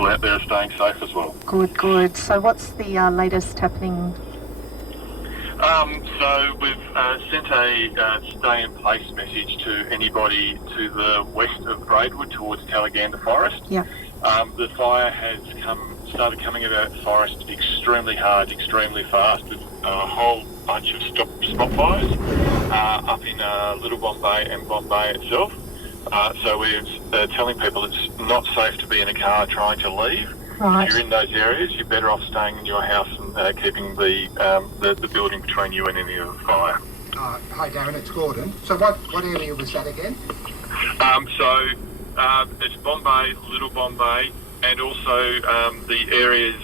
people out there are staying safe as well. Good. So what's the latest happening? So we've sent a stay-in-place message to anybody to the west of Braidwood towards Talagander Forest. Yeah. The fire has started coming about the forest extremely hard, extremely fast, with a whole bunch of spot fires up in Little Bombay and Bombay itself. So we're telling people it's not safe to be in a car trying to leave. Right. If you're in those areas, you're better off staying in your house and keeping the building between you and any of the fire. Hi Darren, it's Gordon. So what area was that again? It's Bombay, Little Bombay, and also the areas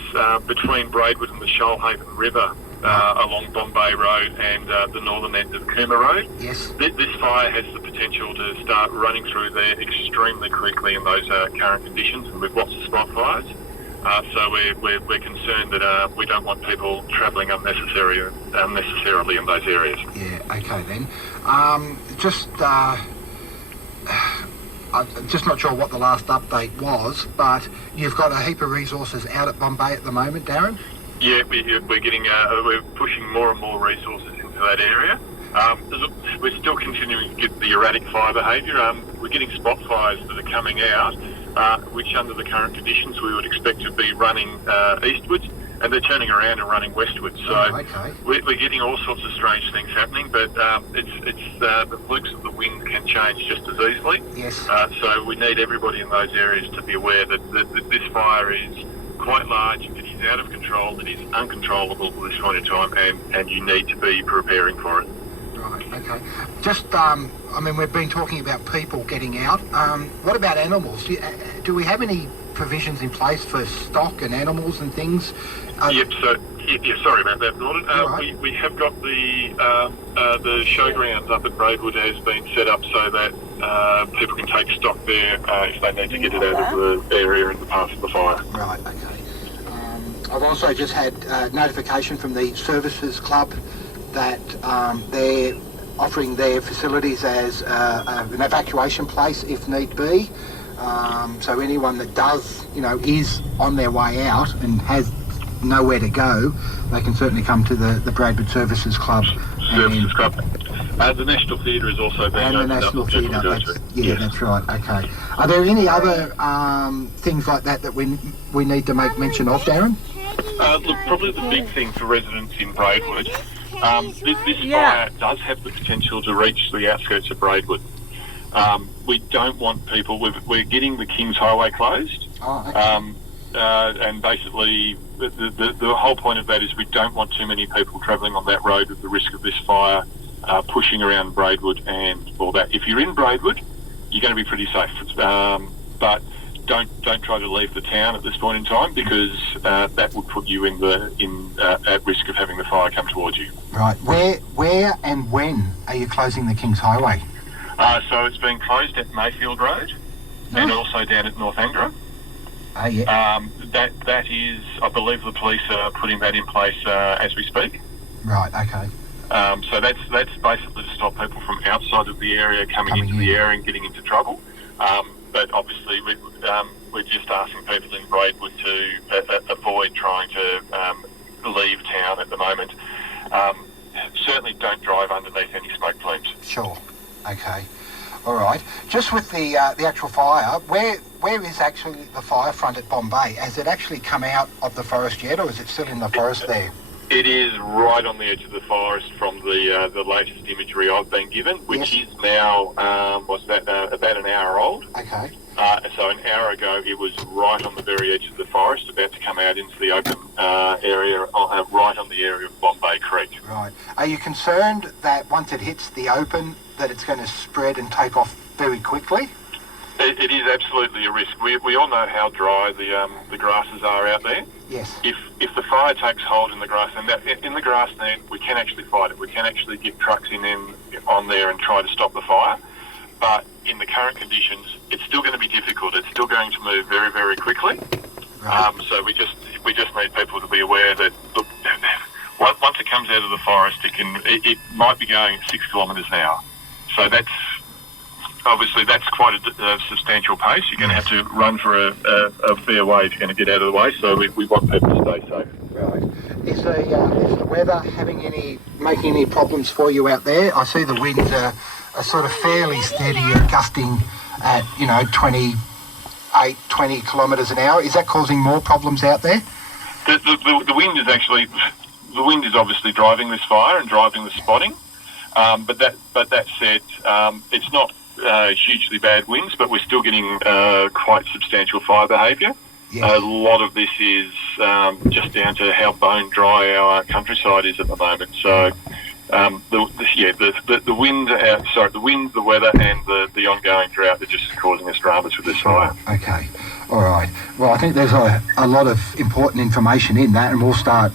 between Braidwood and the Shoalhaven River along Bombay Road and the northern end of Cooma Road. Yes. This fire has the potential to start running through there extremely quickly in those current conditions, and with lots of spot fires. So we're concerned that we don't want people travelling unnecessarily in those areas. Yeah, okay then. I'm just not sure what the last update was, but you've got a heap of resources out at Bombay at the moment, Darren? Yeah, we're getting we're pushing more and more resources into that area. We're still continuing to get the erratic fire behaviour. We're getting spot fires that are coming out, which under the current conditions we would expect to be running eastwards, and they're turning around and running westwards. So we're getting all sorts of strange things happening, but it's the flukes of the wind can change just as easily. Yes. So we need everybody in those areas to be aware that this fire is quite large, it is out of control, it is uncontrollable at this point in time, and you need to be preparing for it. Right, okay. Just, we've been talking about people getting out. What about animals? Do we have any provisions in place for stock and animals and things? Yep, sorry about that, Gordon. Right. We have got the showgrounds up at Braidwood has been set up so that people can take stock there if they need to get it out of the area in the path of the fire. Right, okay. I've also just had notification from the Services Club that they're offering their facilities as an evacuation place if need be. So anyone that does, is on their way out and has nowhere to go, they can certainly come to the Braidwood Services Club. The National Theatre is also being opened up. And the National Theatre, that's right, okay. Are there any other things like that we need to make mention of, Darren? Look, probably the big thing for residents in Braidwood, this fire does have the potential to reach the outskirts of Braidwood. We don't want people, we're getting the Kings Highway closed. Oh, okay. And basically the whole point of that is we don't want too many people travelling on that road with the risk of this fire pushing around Braidwood and all that. If you're in Braidwood, you're going to be pretty safe. But don't try to leave the town at this point in time, because that would put you at risk of having the fire come towards you. Right. Where and when are you closing the Kings Highway? So it's been closed at Mayfield Road and also down at North Angra. Oh, yeah. That is, I believe the police are putting that in place as we speak. Right, okay. So that's basically to stop people from outside of the area coming into the area and getting into trouble. But obviously we're just asking people in Braidwood to avoid trying to leave town at the moment. Certainly don't drive underneath any smoke plumes. Sure. Okay. All right. Just with the actual fire, where is actually the fire front at Bombay? Has it actually come out of the forest yet, or is it still in the forest there? It is right on the edge of the forest from the latest imagery I've been given, which is now, about an hour old. Okay. So an hour ago it was right on the very edge of the forest, about to come out into the open area, right on the area of Bombay Creek. Right. Are you concerned that once it hits the open, that it's going to spread and take off very quickly? It is absolutely a risk. We all know how dry the grasses are out there. Yes. If the fire takes hold in the grass, and in the grassland, we can actually fight it. We can actually get trucks on there and try to stop the fire. But in the current conditions, it's still going to be difficult. It's still going to move very, very quickly. Right. So we just need people to be aware that, look, once it comes out of the forest, it might be going at 6 kilometres an hour. So that's obviously that's quite a substantial pace. You're going to have to run for a fair way if you're going to get out of the way. So we want people to stay safe. Right. Is the weather making any problems for you out there? I see the winds are sort of fairly steady and gusting at 28, 20 kilometres an hour. Is that causing more problems out there? The wind is obviously driving this fire and driving the spotting. But that said, it's not hugely bad winds, but we're still getting quite substantial fire behaviour. Yes. A lot of this is just down to how bone dry our countryside is at the moment. So the wind, the weather, and the ongoing drought are just causing us dramas with this fire. Okay, all right. Well, I think there's a lot of important information in that, and we'll start,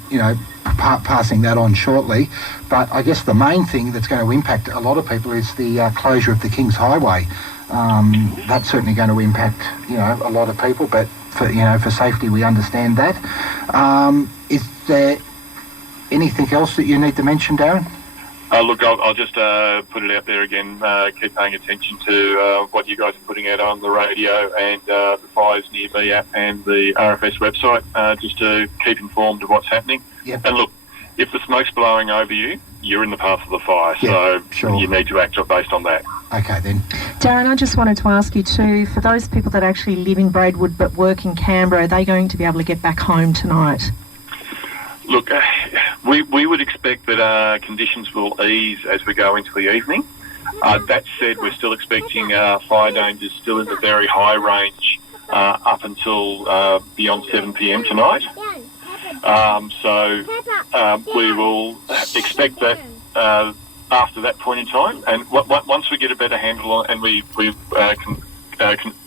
passing that on shortly. But I guess the main thing that's going to impact a lot of people is the closure of the King's Highway. That's certainly going to impact, a lot of people, but for safety, we understand that. Is there anything else that you need to mention, Darren? Look, I'll just put it out there again. Keep paying attention to what you guys are putting out on the radio and the Fires Near Me app and the RFS website, just to keep informed of what's happening. Yep. And look, if the smoke's blowing over you, you're in the path of the fire, so sure. You need to act based on that. Okay, then. Darren, I just wanted to ask you too, for those people that actually live in Braidwood but work in Canberra, are they going to be able to get back home tonight? Look, we would expect that conditions will ease as we go into the evening. That said, we're still expecting fire dangers still in the very high range up until beyond 7 p.m. tonight. So we will expect that after that point in time. And once we get a better handle on it and we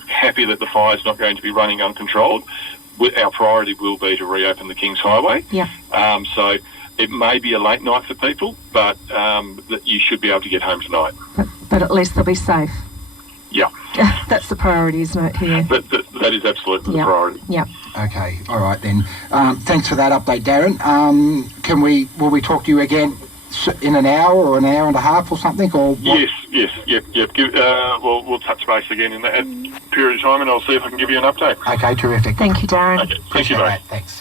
happy that the fire's not going to be running uncontrolled, our priority will be to reopen the King's Highway. Yeah. So it may be a late night for people, but you should be able to get home tonight. But at least they'll be safe. Yeah. That's the priority, isn't it, here? That is absolutely the priority. Yeah. Okay, all right then. Thanks for that update, Darren. Will we talk to you again in an hour or an hour and a half or something? Or what? Yes. We'll touch base again in that period of time, and I'll see if I can give you an update. Okay, terrific. Thank you, Darren. Okay, thank you, mate. Thanks.